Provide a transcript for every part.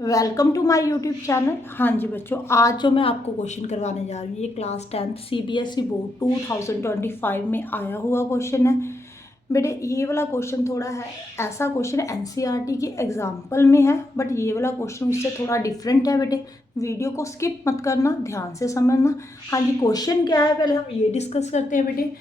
Welcome to my YouTube channel. हाँ जी बच्चों, आज जो मैं आपको क्वेश्चन करवाने जा रही हूँ ये क्लास 10th सीबीएसई बोर्ड 2025 में आया हुआ क्वेश्चन है। बेटे ये वाला क्वेश्चन थोड़ा है ऐसा क्वेश्चन एनसीईआरटी की एग्जाम्पल में है, बट ये वाला क्वेश्चन उससे थोड़ा डिफरेंट है। बेटे वीडियो को स्किप मत करना, ध्यान से समझना। हाँ जी, क्वेश्चन क्या है पहले हम ये डिस्कस करते हैं। बेटे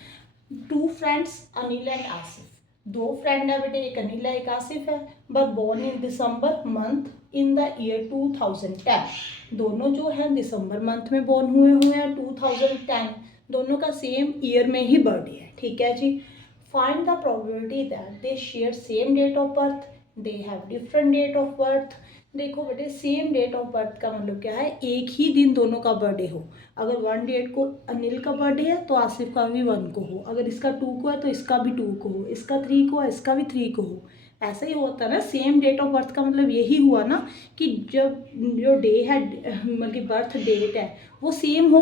two friends Anil and Asif, दो फ्रेंड है बेटे, एक अनिल है एक आसिफ है, but born in December month in the year 2010। दोनों जो है दिसंबर मंथ में बोर्न हुए हैं 2010, दोनों का सेम ईयर में ही बर्थडे है। ठीक है जी। Find the probability that they share same date of birth, they have different date of birth. देखो बेटे सेम डेट ऑफ बर्थ का मतलब क्या है, एक ही दिन दोनों का बर्थडे हो। अगर 1 डेट को अनिल का बर्थडे है तो आसिफ का भी 1 को हो, अगर इसका 2 को है तो इसका भी 2 को हो, इसका 3 को है इसका भी 3 को हो। ऐसा ही होता है ना, सेम डेट ऑफ बर्थ का मतलब यही हुआ ना कि जब जो डे है मतलब बर्थ डेट है वो सेम हो।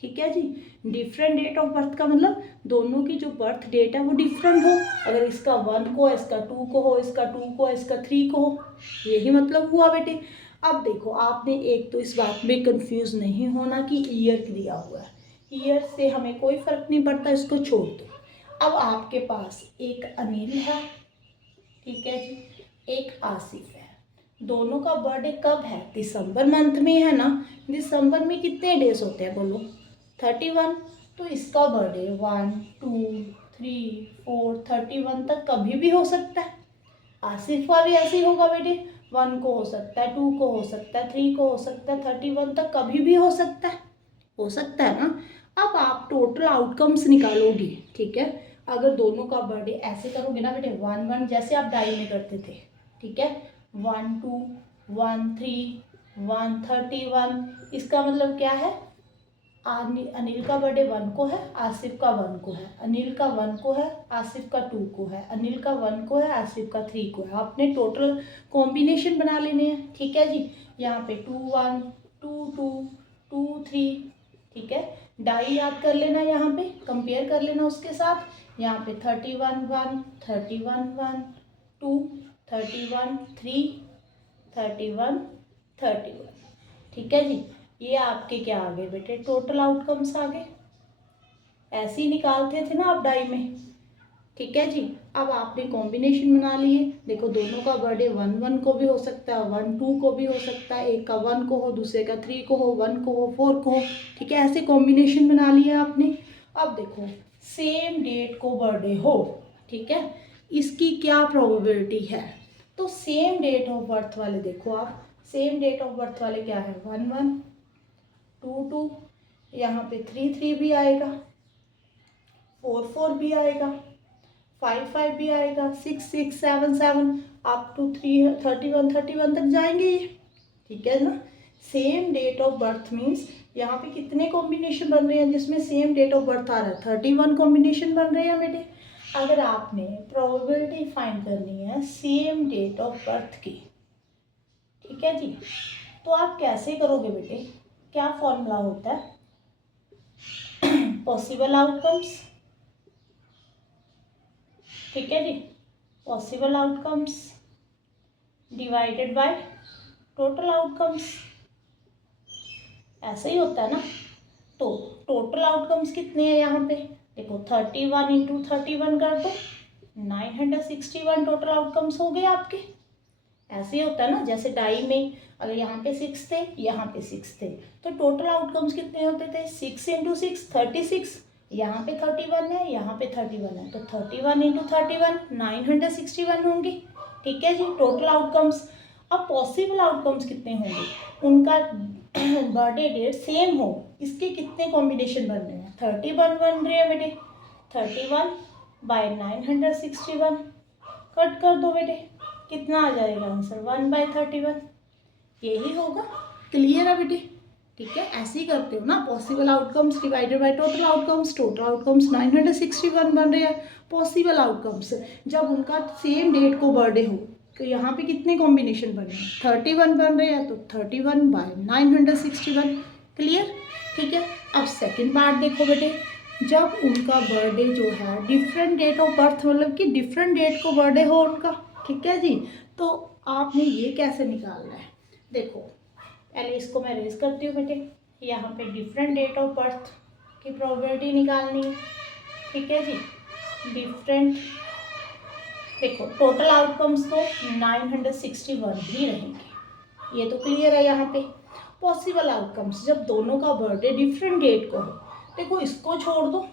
ठीक है जी। डिफरेंट डेट ऑफ बर्थ का मतलब दोनों की जो बर्थ डेट है वो डिफरेंट हो। अगर इसका 1 को है इसका 2 को हो, इसका 2 को है इसका 3 को हो, यही मतलब हुआ बेटे। अब देखो आपने एक तो इस बात में कंफ्यूज नहीं होना कि ईयर दिया हुआ है, ईयर से हमें कोई फर्क नहीं पड़ता, इसको छोड़ दो। अब आपके पास एक अनिल है, ठीक है जी, एक आसिफ है, दोनों का बर्थडे कब है, दिसंबर मंथ में है ना। दिसंबर में कितने डेज होते हैं बोलो, 31। तो इसका बर्थडे 1 2 3 4 31 तक कभी भी हो सकता है। आसिफ का भी ऐसे ही होगा बेटे, 1 को हो सकता है, 2 को हो सकता है, 3 को हो सकता है, 31 तक कभी भी हो सकता है ना। अब आप टोटल आउटकम्स निकालोगे, ठीक है। अगर दोनों का बर्थडे ऐसे करोगे ना बेटे 1 1 जैसे आप डाई में करते थे, ठीक है, 1 2 1 3 1 31, इसका मतलब क्या है, अनिल का बर्थडे 1 को है, आसिफ का 1 को है, अनिल का 1 को है, आसिफ का 2 को है, अनिल का 1 को है, आसिफ का 3 को है। आपने टोटल कॉम्बिनेशन बना लेने हैं। ठीक है जी। यहाँ पे 2 1 2 2 2 3, ठीक है। डाई याद कर लेना, यहाँ पे कंपेयर कर लेना उसके साथ। यहाँ पे 31 1 31 1 2 31 3 31 31, ठीक है जी। ये आपके क्या आ गए बेटे, टोटल आउटकम्स आ गए। ऐसे ही निकालते थे ना आप डाई में। ठीक है जी। अब आपने कॉम्बिनेशन बना लिए। देखो दोनों का बर्थडे 1 1 को भी हो सकता है, 1 2 को भी हो सकता है, एक का 1 को हो, दूसरे का 3 को हो, 1 को हो, 4 को हो। ठीक है, ऐसे कॉम्बिनेशन बना लिया आपने। अब देखो सेम डेट को बर्थडे हो, ठीक है, इसकी क्या प्रोबेबिलिटी है। तो सेम डेट ऑफ बर्थ वाले देखो आप, सेम डेट ऑफ बर्थ वाले क्या है, 1 1 2 2, यहाँ पे 3 3 भी आएगा, 4 4 भी आएगा, 5 5 भी आएगा, 6 6 7 7 अप टू 31 31 तक जाएंगे ये। ठीक है ना। Same date of birth means यहाँ पे कितने कॉम्बिनेशन बन रहे हैं जिसमें सेम डेट ऑफ बर्थ आ रहा है, 31 कॉम्बिनेशन बन रहे हैं बेटे। अगर आपने प्रोबेबिलिटी फाइंड करनी है सेम डेट ऑफ बर्थ की, ठीक है जी, तो आप कैसे करोगे बेटे, क्या फॉर्मूला होता है, पॉसिबल आउटकम्स, ठीक है जी, possible outcomes divided by total outcomes, ऐसा ही होता है ना। तो टोटल आउटकम्स कितने हैं यहाँ पे, देखो 31 इंटू 31 कर दो, 961 टोटल आउटकम्स हो गए आपके। ऐसे ही होता है ना, जैसे डाई में अगर यहाँ पे 6 थे यहाँ पे 6 थे तो टोटल आउटकम्स कितने होते थे, 6 इंटू 6 36, यहाँ पे 31 है यहाँ पे 31 है तो 31 इंटू 31 961 होंगे। ठीक है जी, टोटल आउटकम्स। अब पॉसिबल आउटकम्स कितने होंगे, उनका बर्थडे डेट सेम हो, इसके कितने कॉम्बिनेशन बन रहे हैं, 31 बन रहे हैं बेटे, 31 बाय 961 कट कर दो बेटे, कितना आ जाएगा आंसर, 1 बाय 31, यही होगा। क्लियर है बेटे। ठीक है, ऐसे ही करते हो ना, possible outcomes divided by total outcomes, total outcomes 961 बन रहे हैं। पॉसिबल आउटकम्स जब उनका सेम डेट को बर्थडे हो तो यहाँ पे कितने कॉम्बिनेशन बन रहे हैं, 31 बन रहे हैं तो 31 बाय 961। क्लियर। ठीक है, अब सेकेंड पार्ट देखो बेटे, जब उनका बर्थडे जो है डिफरेंट डेट ऑफ बर्थ मतलब कि डिफरेंट डेट को बर्थडे हो उनका, ठीक है जी, तो आपने ये कैसे निकालना है, देखो पहले इसको मैं रेज करती हूँ बेटे। यहाँ पे डिफरेंट डेट ऑफ बर्थ की प्रोबेबिलिटी निकालनी है, ठीक है जी। डिफरेंट, देखो टोटल आउटकम्स तो 961 ही रहेंगे, ये तो क्लियर है। यहाँ पे पॉसिबल आउटकम्स जब दोनों का बर्थडे डिफरेंट डेट को हो, देखो इसको छोड़ दो,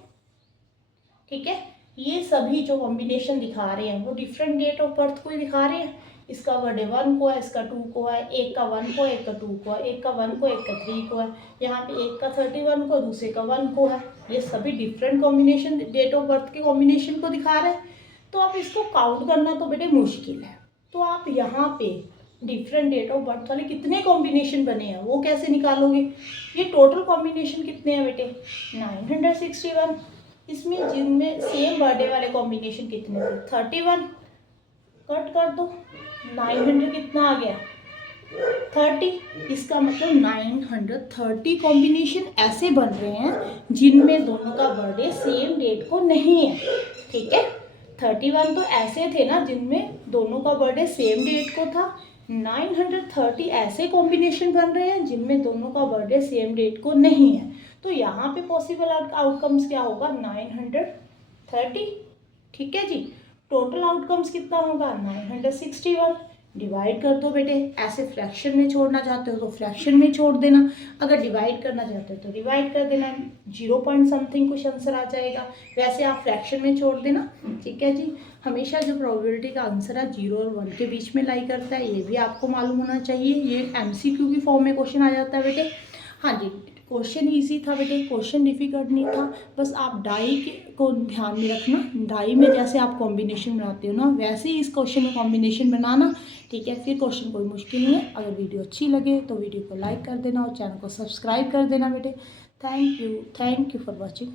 ठीक है। ये सभी जो कॉम्बिनेशन दिखा रहे हैं वो डिफरेंट डेट ऑफ बर्थ को ही दिखा रहे हैं। इसका बर्थडे 1 को है, इसका 2 को है, एक का 1 को, एक का 2 को है, एक का 1 को, एक का 3 को है, यहाँ पे एक का 31 को, दूसरे का 1 को है। ये सभी different combination date of birth के कॉम्बिनेशन को दिखा रहे हैं। तो आप इसको काउंट करना तो बेटे मुश्किल है। तो आप यहाँ पे डिफरेंट डेट ऑफ बर्थ वाले कितने कॉम्बिनेशन बने हैं वो कैसे निकालोगे। ये टोटल कॉम्बिनेशन कितने हैं बेटे 961। इसमें जिनमें सेम बर्थडे वाले कॉम्बिनेशन कितने थे 31, कट कर दो, 900 कितना आ गया 30। इसका मतलब 930 कॉम्बिनेशन ऐसे बन रहे हैं जिनमें दोनों का बर्थडे सेम डेट को नहीं है, ठीक है। 31 तो ऐसे थे ना जिनमें दोनों का बर्थडे सेम डेट को था। 930 ऐसे कॉम्बिनेशन बन रहे हैं जिनमें दोनों का बर्थडे सेम डेट को नहीं है। तो यहाँ पे पॉसिबल आउटकम्स क्या होगा 930, ठीक है जी। टोटल आउटकम्स कितना होगा 961। डिवाइड कर दो बेटे, ऐसे फ्रैक्शन में छोड़ना चाहते हो तो फ्रैक्शन में छोड़ देना, अगर डिवाइड करना चाहते हो तो डिवाइड कर देना, 0 पॉइंट समथिंग कुछ आंसर आ जाएगा। वैसे आप फ्रैक्शन में छोड़ देना, ठीक है जी। हमेशा जो प्रोबेबिलिटी का आंसर है 0 और 1 के बीच में लाई करता है, ये भी आपको मालूम होना चाहिए। ये MCQ की फॉर्म में क्वेश्चन आ जाता है बेटे। हाँ जी, क्वेश्चन इजी था बेटे, क्वेश्चन डिफिकल्ट नहीं था। बस आप डाई को ध्यान में रखना, डाई में जैसे आप कॉम्बिनेशन बनाते हो ना वैसे ही इस क्वेश्चन में कॉम्बिनेशन बनाना, ठीक है। फिर क्वेश्चन कोई मुश्किल नहीं है। अगर वीडियो अच्छी लगे तो वीडियो को लाइक कर देना और चैनल को सब्सक्राइब कर देना बेटे। Thank you for watching.